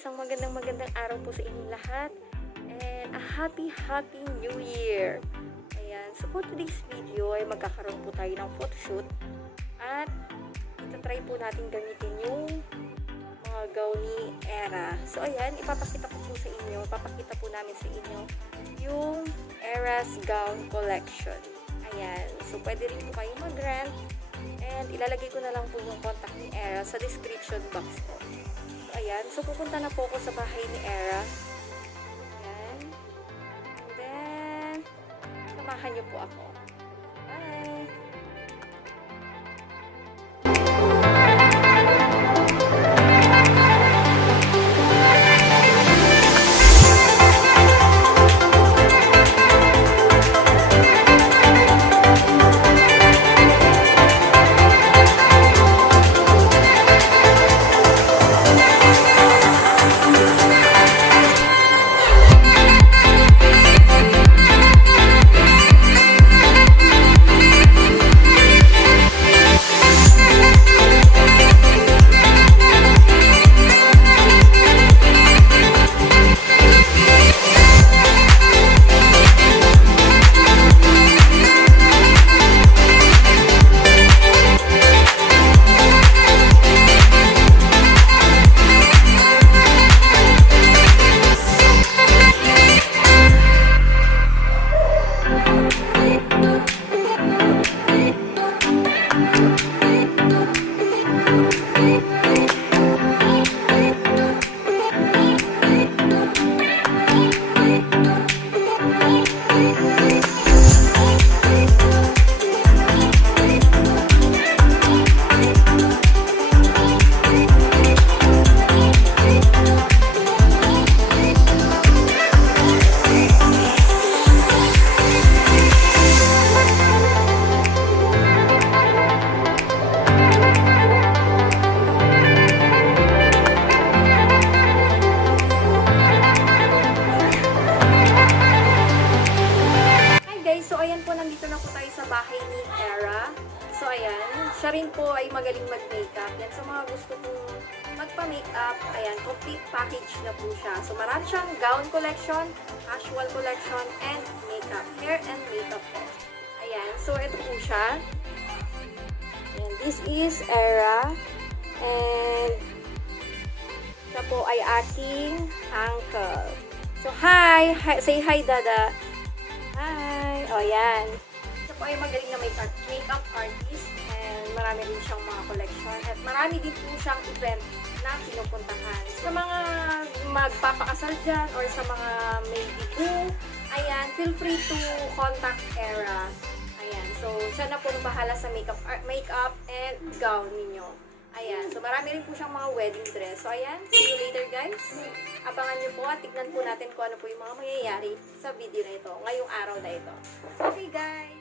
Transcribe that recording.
isang magandang araw po sa inyong lahat. And a happy New Year! Ayan, so for today's video ay magkakaroon po tayo ng photoshoot. At itatry po natin gamitin yung mga gown ni Era. So ayan, ipapakita po namin sa inyo yung Era's gown collection. Ayan, so pwede rin po kayo mag-rent. And ilalagay ko na lang po yung contact ni Era sa description box po. So, ayan. So, pupunta na po ako sa bahay ni Era. Ayan. And then, samahan niyo po ako. Bye! Bahay ni Era. So, ayan. Siya rin po ay magaling mag-makeup. Yan, sa mga gusto pong magpa-makeup, ayan, complete package na po siya. So, marami siyang gown collection, casual collection, and makeup. Hair and makeup po. Ayan. So, ito po siya. Ayan. This is Era. And, siya po ay aking uncle. So, hi! Say hi, Dada! Hi! O, ayan. Po ay magaling na makeup artist and marami din siyang mga collection at marami din po siyang event na pinupuntahan. Sa mga magpapakasal dyan or sa mga may bigo, ayan, feel free to contact Era. Ayan, so siya na po bahala sa makeup and gown ninyo. Ayan, so marami rin po siyang mga wedding dress. So ayan, see you later guys. Abangan nyo po at tignan po natin kung ano po yung mga mangyayari sa video na ito, ngayong araw na ito. Okay guys!